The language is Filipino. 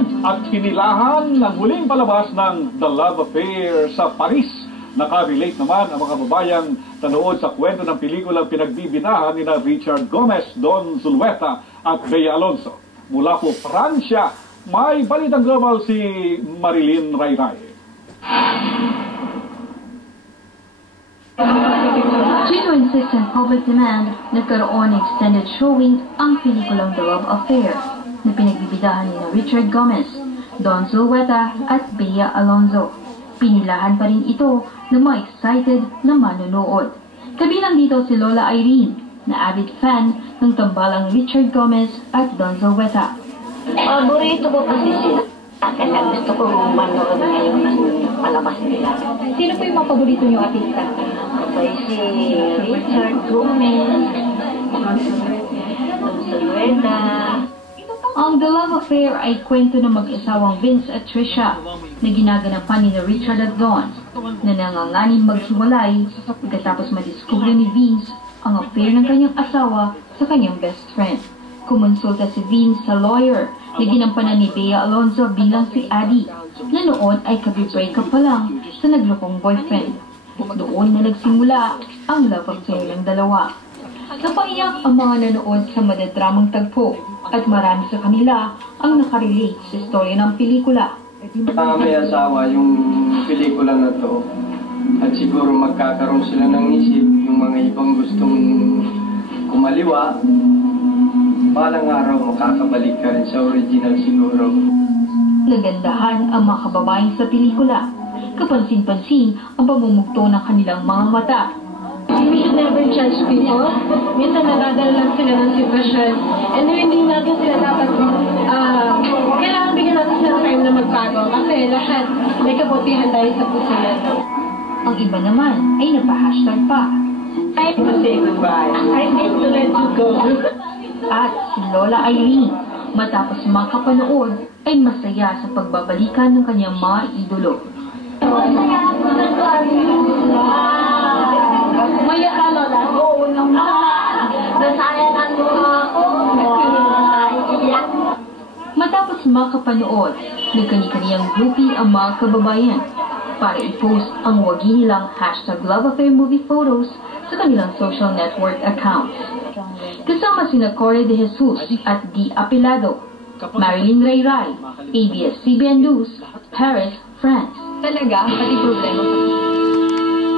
boyfriend at hinilahan ng huling palabas ng The Love Affair sa Paris. Nakarelate naman ang mga babayang nanood sa kwento ng pelikulang pinagbibitahan ni Richard Gomez, Don Zulueta at Bea Alonzo. Mula po Pransya, may balitang global si Marilyn Rayray. Due to insistent public demand, nagkaroon ng extended showing ang pelikulang The Love Affair na pinagbibidahan ni Richard Gomez, Don Zulueta at Bea Alonzo. Pinilahan pa rin ito ng mga excited na manonood. Kabilang dito si Lola Irene, na avid fan ng tambalang Richard Gomez at Don Zulueta. Paborito ko kasi sila. Kaya gusto ko manood ngayon ng palabas nila. Sino po yung mga paborito niyong artista? Ay si Richard Gomez, Don Zulueta. Ang The Love Affair ay kwento ng mag-asawang Vince at Trisha na ginaganapan ni Richard at Dawn na nanganganin maghiwalay pagkatapos madiskubre ni Vince ang affair ng kanyang asawa sa kanyang best friend. Kumonsulta si Vince sa lawyer na ginampanan ni Bea Alonzo bilang si Addie na noon ay kabi-breakup pa lang sa naglokong boyfriend. Doon na nagsimula ang love affair ng dalawa. Napaiyak ang mga nanood sa madadramang tagpo at marami sa kanila ang nakarelate sa istorya ng pelikula. May asawa yung pelikula na to at siguro magkakaroon sila ng isip yung mga ibang gustong kumaliwa. Balang araw makakabalik ka rin sa original siguro. Nagandahan ang mga kababayan sa pelikula. Kapansin-pansin ang pamumugto ng kanilang mga mata. We should never judge people. Minsan nadadala lang sila ng sitwasyon. And hindi natin sila dapat, kailangan bigyan natin sila ng time na magbago. Kasi lahat may kabutihan tayo sa puso natin. Ang iba naman ay napa-hashtag pa. Time to say goodbye. I need to let you go. At si Lola Irene, matapos makapanood, ay masaya sa pagbabalikan ng kanyang mga idolo. Maya ka, Lola? Oo naman. Nasayanan mo ako. Matapos makapanood, nagkani-kaniyang groupie ang mga kababayan para i-post ang wagi nilang #LoveAffairMoviePhotos sa kanilang social network accounts. Kasama sina Corey De Jesus at Di Apilado, Marilyn Rayray, ABS-CBN News, Paris, France. Talaga, pati problema.